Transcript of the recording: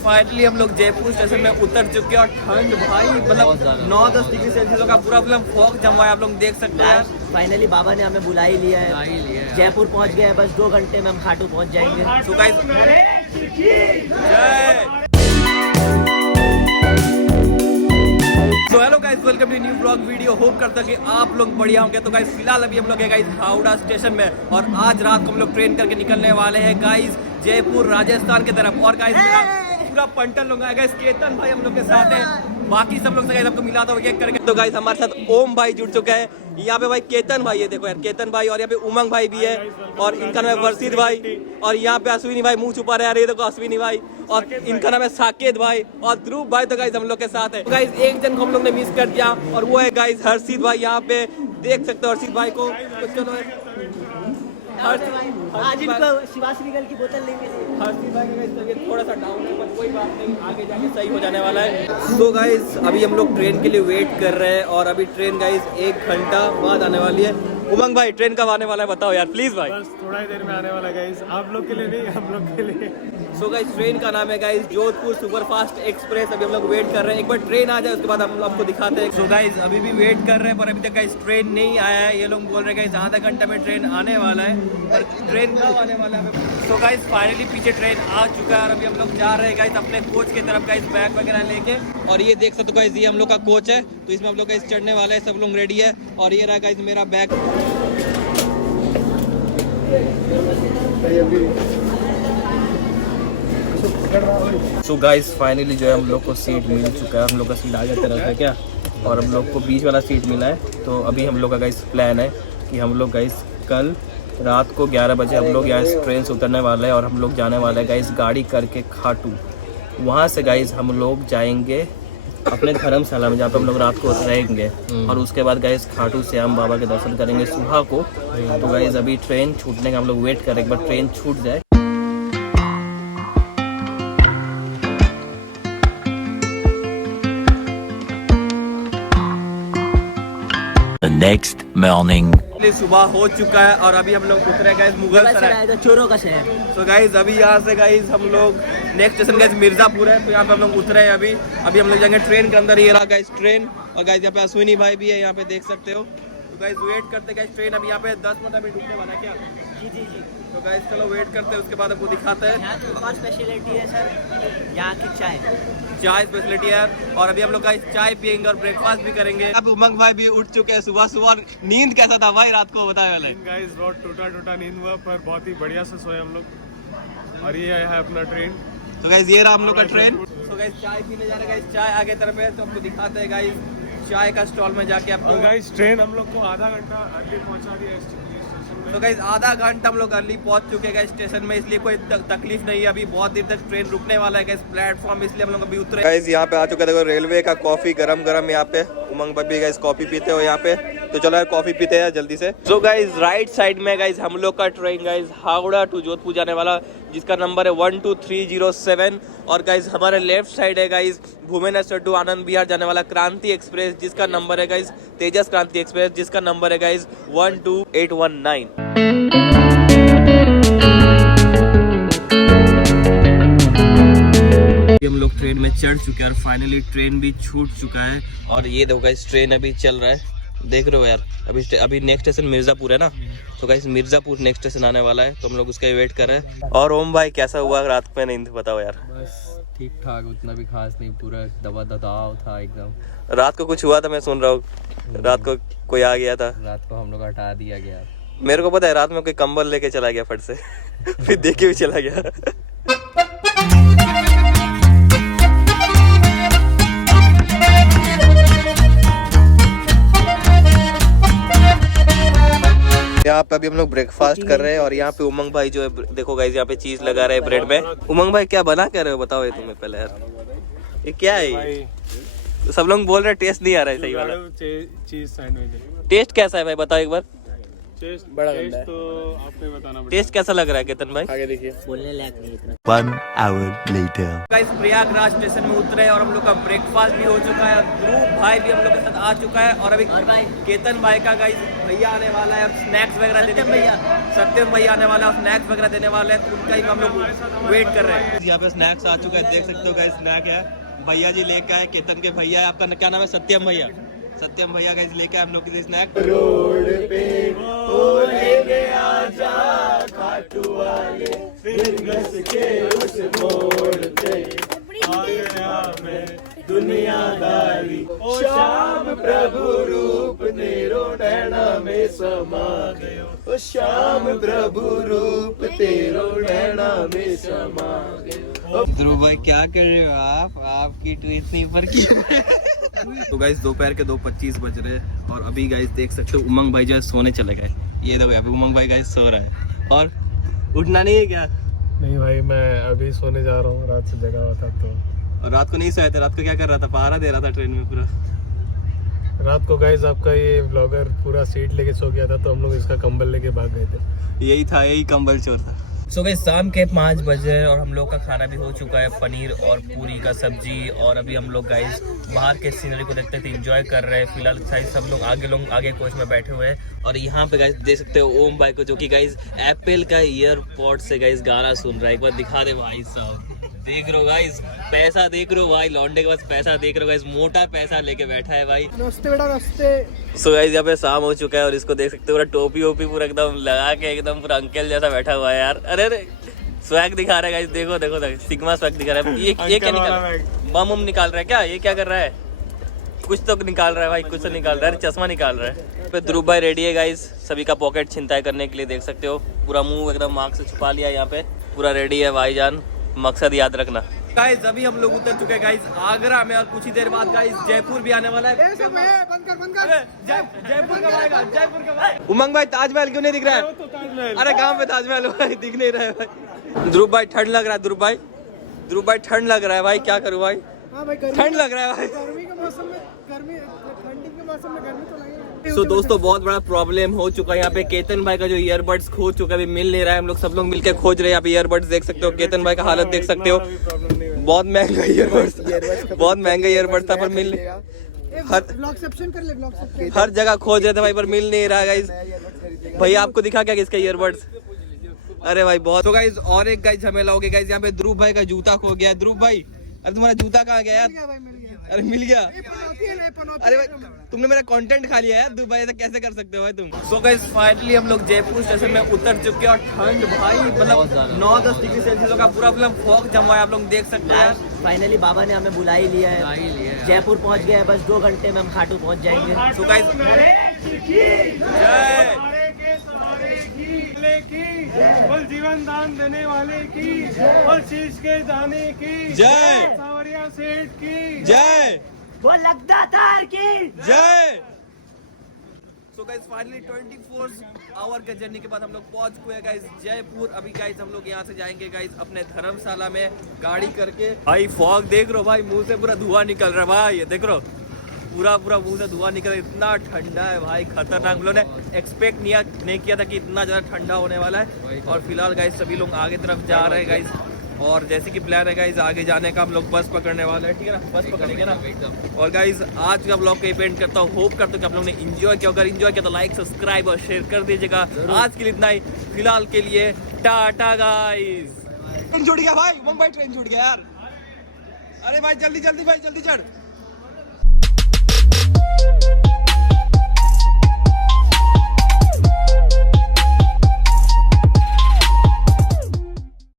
Finally हम लोग Jaipur station में उतर चुके हैं और ठंड भाई मतलब 9-10 डिग्री सेल्सियस का पूरा फॉग जमा है, आप लोग देख सकते हैं। फाइनली बाबा ने हमें बुला ही लिया है, जयपुर पहुंच गए हैं, बस 2 घंटे में हम खाटू पहुंच जाएंगे। So guys, तो hello guys, welcome to new blog video. Hope करता कि आप लोग बढ़िया होंगे। तो गाइस फिलहाल अभी हम लोग हैं गाइस हावड़ा स्टेशन में और आज रात को हम लोग ट्रेन करके निकलने वाले हैं गाइस जयपुर राजस्थान की तरफ। और गाइस पूरा पंटन लोग आए, गाइस केतन भाई हम लोग के साथ है, बाकी सब लोग से गाइस आपको मिला था एक करके। तो गाइस हमारे साथ ओम भाई जुड़ चुका है, यहाँ पे भाई केतन भाई है, देखो यार केतन भाई, और यहाँ पे उमंग भाई भी है और इनका नाम है वर्षित भाई, और यहाँ पे अश्विनी भाई मुंह छुपा रहे हैं, ये देखो अश्विनी भाई, और इनका नाम है साकेत भाई और ध्रुव भाई। तो गाइस हम लोग के साथ है। तो गाइस एक जन को हम लोग ने मिस कर दिया और वो है गाइस हर्षित भाई, यहाँ पे देख सकते हो हर्षित भाई को। तो चलो आज इनको शिवाश्री गल की बोतल लेंगे। हर्षित भाई का तबीयत थोड़ा सा डाउन है, पर कोई बात नहीं, आगे जाके सही हो जाने वाला है। तो गाइस अभी हम लोग ट्रेन के लिए वेट कर रहे हैं और अभी ट्रेन गाइस 1 घंटा बाद आने वाली है। उमंग भाई ट्रेन कब आने वाला है बताओ यार प्लीज भाई। बस थोड़ा ही देर में आने वाला है गाइस, आप लोग के लिए नहीं, हम लोग के लिए। सो गाइस ट्रेन का नाम है गाइस जोधपुर सुपरफास्ट एक्सप्रेस। अभी हम लोग वेट कर रहे हैं, एक बार ट्रेन आ जाए उसके बाद हम आपको दिखाते हैं। सो गाइस अभी भी वेट कर रहे हैं पर अभी तक गाइस ट्रेन नहीं आया है। ये लोग बोल रहे हैं गाइस आधा घंटा में ट्रेन आने वाला है, और ट्रेन कब आने वाला है। तो गाइस फाइनली पीछे ट्रेन आ चुका है और अभी हम लोग जा रहे हैं गाइस अपने कोच की तरफ गाइस, बैग वगैरह लेके। और ये देख सकते हो गाइस ये हम लोग का कोच है, तो इसमें हम लोग गाइस चढ़ने वाले हैं, सब लोग रेडी है। और ये रहा गाइस मेरा बैग। सो गाइस फाइनली जो है हम लोग को सीट मिल चुका है, हम लोग का सीट आगे तरफ है क्या, और हम लोग को बीच वाला सीट मिला है। तो अभी हम लोग का गाइस प्लान है कि हम लोग गाइस कल रात को 11 बजे हम लोग यहाँ ट्रेन से उतरने वाले हैं और हम लोग जाने वाले हैं गाइस गाड़ी करके खाटू। वहाँ से गाइस हम लोग जाएंगे अपने धर्मशाला में, जहाँ पे हम लोग रात को रहेंगे, और उसके बाद गाइस खाटू श्याम बाबा के दर्शन करेंगे सुबह को। तो गाइस अभी ट्रेन छूटने का हम लोग वेट करें, एक बार ट्रेन छूट जाए। नेक्स्ट मॉर्निंग सुबह हो चुका है और अभी हम लोग उतरे गाइस मुगल सराय, चोरों का शहर। तो गाइस अभी यहाँ से गाइस हम लोग नेक्स्ट स्टेशन गाइस मिर्जापुर है, तो यहाँ पे हम लोग उतरे हैं। अभी हम लोग जाएंगे ट्रेन के अंदर। ये रहा गाइस ट्रेन, और गाइस यहाँ पे अश्विनी भाई भी है, यहाँ पे देख सकते हो। तो गाइस वेट करते गाइस ट्रेन अभी यहाँ पे 10-15 मिनट रुकने वाला है क्या। जी। तो गाइस चलो वेट करते हैं, उसके बाद आपको दिखाते हैं। यहाँ की कौन स्पेशलिटी है सर? यहाँ की चाय स्पेशलिटी है, और अभी हम लोग गाइस चाय पियेंगे और ब्रेकफास्ट भी करेंगे। अब उमंग भाई भी उठ चुके हैं सुबह। नींद कैसा था भाई रात को बताए वाले? गाइस बहुत टूटा नींद हुआ, पर बहुत ही बढ़िया से सोए हम लोग। और ये है अपना ट्रेन। तो गाइस ये रहा हम लोग का ट्रेन। तो गाइस चाय पीने जा रहे हैं गाइस, चाय आगे तरफ है, तो आपको दिखाते हैं गाइस चाय का स्टॉल में जाके आपको। और गाइस ट्रेन हम लोग को आधा घंटा अर्ली पहुंचा दिया स्टेशन में। तो गाइस आधा घंटा हम लोग अर्ली पहुंच चुके हैं स्टेशन में, इसलिए कोई तकलीफ नहीं है। अभी बहुत देर तक ट्रेन रुकने वाला है गाइस प्लेटफॉर्म, इसलिए हम लोग अभी उतरे। गाइस यहाँ पे आ चुका है, देखो रेलवे का कॉफी गरम यहाँ पे। उमंग भाई गाइस कॉफी पीते हो यहाँ पे, तो चलो यार कॉफी पीते हैं जल्दी से। सो गाइस राइट साइड में गाइस हम लोग का train guys Howrah to Jodhpur जाने वाला, जिसका नंबर है 12307। और गाइस हमारे लेफ्ट साइड है गाइस भुवनेश्वर टू आनंद विहार जाने वाला क्रांति एक्सप्रेस, जिसका नंबर है गाइस तेजस क्रांति एक्सप्रेस, जिसका नंबर है गाइस 12819। हम लोग ट्रेन में चढ़ चुके हैं और फाइनली ट्रेन भी छूट चुका है। और ये देखो गाइस ट्रेन अभी चल रहा है, देख रहे हो यार। अभी नेक्स्ट स्टेशन मिर्जापुर है ना, तो गाइस मिर्जापुर नेक्स्ट स्टेशन आने वाला है, तो हम लोग उसका वेट कर रहे हैं। और ओम भाई कैसा हुआ रात में नींद बताओ यार? बस ठीक ठाक, उतना भी खास नहीं, पूरा दबाव था एकदम। रात को कुछ हुआ था, मैं सुन रहा हूँ रात को कोई आ गया था। रात को हम लोग हटा दिया गया। मेरे को पता है रात में कोई कंबल लेके चला गया फट से फिर देख के भी चला गया। यहाँ पे अभी हम लोग ब्रेकफास्ट कर रहे हैं और यहाँ पे उमंग भाई जो है देखो गाइस यहाँ पे चीज लगा रहे हैं ब्रेड में। उमंग भाई क्या बना कर रहे हो बताओ ये तुम्हें पहले यार, ये क्या है ये? सब लोग बोल रहे हैं टेस्ट नहीं आ रहा है सही वाला। Cheese sandwich. टेस्ट कैसा है भाई बताओ एक बार। टेस्ट बड़ा टेस्ट गंदा है। तो आपको ही बताना पड़ेगा। टेस्ट कैसा लग रहा है केतन भाई? आगे देखिए। बोलने लायक नहीं इतना। 1 hour later. Guys Prayagraj station में उतरे और हम लोग का ब्रेकफास्ट भी हो चुका है। ध्रुव भाई भी हम लोग के साथ आ चुका है और अभी और भाई केतन भाई का गाइस भैया आने वाला है और स्नैक्स वगैरह देने भैया सत्यम भैया आने वाला है, स्नैक्स वगैरह देने वाले हैं, तो उनका ही हम लोग वेट कर रहे हैं। यहाँ पे स्नैक्स आ चुका है, देख सकते हो गाइस स्नैक है, भैया जी लेके आए, केतन के भैया है, आपका क्या नाम है? सत्यम भैया। सत्यम भैया गाइस लेके आए हम लोग के लिए स्नैक। रोड पे ओ लेके आजा खाटू वाले दिल के उस मोड़ पे आ गया मैं दुनियादारी, ओ श्याम प्रभु रूप तेरो नैना में समा गयो, ओ श्याम प्रभु रूप तेरो नैना में समा गयो। ध्रुव भाई क्या कर रहे हो आप? आपकी ट्रेन इतनी ऊपर की। तो गाइस दोपहर के 2:25 बज रहे हैं और अभी गाइस देख सकते हो उमंग भाई जो है सोने चले गए। ये देखो अभी उमंग भाई गाइस सो रहा है और उठना नहीं है क्या? नहीं भाई, मैं अभी सोने जा रहा हूँ, रात से जगा हुआ था तो। और रात को नहीं सोया था? रात को क्या कर रहा था? पहरा दे रहा था ट्रेन में पूरा। रात को गाइस आपका ये ब्लॉगर पूरा सीट लेके सो गया था तो हम लोग इसका कंबल लेके भाग गए थे। यही था, यही कंबल चोर था। सो गाइस शाम के 5 बजे और हम लोग का खाना भी हो चुका है, पनीर और पूरी का सब्जी। और अभी हम लोग गाइस बाहर के सीनरी को देखते थे, एंजॉय कर रहे हैं। फिलहाल सब लोग आगे कोच में बैठे हुए हैं और यहाँ पे गाइस देख सकते हो ओम भाई को, जो कि गाइस एप्पल का ईयरपॉड से गाइस गाना सुन रहा है। एक बार दिखा दे भाई साहब, देख रहे हो गाइस, पैसा देख रहे हो भाई, लौंडे के पास पैसा देख रहे हो गाइस, मोटा पैसा लेके बैठा है भाई। नमस्ते बेटा, नमस्ते। सो गाइस यहाँ पे शाम हो चुका है और इसको देख सकते हो पूरा टोपी वोपी पूरा एकदम लगा के एकदम पूरा अंकल जैसा बैठा हुआ है यार। अरे अरे स्वैग दिखा रहा है गाइस, देखो देखो सिग्मा स्वैग दिखा रहा है। ये क्या निकाल रहा है? बम उम निकाल रहा है क्या? ये क्या कर रहा है? कुछ तो निकाल रहा है भाई, कुछ तो निकाल रहा है, चश्मा निकाल रहा है। ध्रुव भाई रेडी है गाइस सभी का पॉकेट छिनताई करने के लिए, देख सकते हो पूरा मुंह एकदम मास्क से छुपा लिया, यहाँ पे पूरा रेडी है भाईजान, मकसद याद रखना। गाइस अभी हम लोग उतर चुके हैं गाइस आगरा में और कुछ ही देर बाद गाइस जयपुर भी आने वाला है। जयपुर कब आएगा? जयपुर कब आएगा? उमंग भाई ताजमहल क्यों नहीं दिख रहा है? अरे गांव में ताजमहल भाई दिख नहीं रहा है भाई। ध्रुव भाई ठंड लग रहा है, ध्रुव भाई ठंड लग रहा है भाई, क्या करूँ भाई? ठंड लग रहा है भाई। गर्मी के मौसम में गर्मी, ठंडी के मौसम में गर्मी तो लगेगी। सो दोस्तों बहुत बड़ा प्रॉब्लम हो चुका है यहाँ पे, केतन भाई का जो ईयरबड्स खो चुका है, अभी मिल नहीं रहा है। हम लोग सब लोग मिलकर खोज रहे हैं यहाँ पे ईयरबड्स, देख सकते हो केतन भाई का हालत देख सकते हो, बहुत महंगा ईयरबड्स था पर मिल हर जगह खोज रहे थे भाई पर मिल नहीं रहा गाइस। भैया आपको दिखा क्या इसका ईयरबड्स? अरे भाई बहुत। तो गाइस और एक गाइस झमेला हो गया गाइस, यहाँ पे ध्रुव भाई का जूता खो गया। ध्रुव भाई अरे तुम्हारा जूता कहाँ गया यार? अरे मिल गया? अरे भाई तुमने मेरा कंटेंट खा लिया यार, दुबई ऐसा कैसे कर सकते हो भाई तुम? सो गाइस फाइनली हम लोग जयपुर स्टेशन में उतर चुके हैं और ठंड भाई मतलब 9-10 डिग्री सेल्सियस का पूरा फॉग जमा है, आप लोग देख सकते हैं। फाइनली बाबा ने हमें बुला ही लिया है, जयपुर पहुंच गए हैं, बस 2 घंटे में हम खाटू पहुंच जाएंगे। सो गाइस और जीवन दान देने वाले की और शीश के दाने की जय, सावरिया सेठ की जय, वो लगता तार की जय। सो गाइस फाइनली 24 आवर के जर्नी के बाद हम लोग पहुंच गए गाइस जयपुर। अभी गाइस हम लोग यहाँ से जाएंगे गाइस अपने धर्मशाला में गाड़ी करके। भाई फॉग देख रहे हो भाई, मुंह से पूरा धुआं निकल रहा है भाई, ये देख रहे हो पूरा मुंह से धुआं निकल रहा है, इतना ठंडा है भाई खतरनाक। हम लोगों ने एक्सपेक्ट नहीं किया था कि इतना ज़्यादा ठंडा होने वाला है। और फिलहाल गाइस सभी लोग आगे तरफ जा रहे हैं गाइस और जैसे कि प्लान है गाइस आगे जाने का, हम लोग बस पकड़ने वाले हैं, ठीक है ना? बस पकड़ेंगे ना। और गाइस आज का ब्लॉग को इवेंट करता हूँ, होप करता हूँ कि आप लोगों ने एंजॉय किया। अगर एंजॉय किया तो लाइक सब्सक्राइब और शेयर कर दीजिएगा। आज के लिए इतना ही, फिलहाल के लिए टाटा गाइस। ट्रेन छूट गया भाई, उमंग भाई ट्रेन छूट गया यार। अरे भाई जल्दी भाई जल्दी चढ़।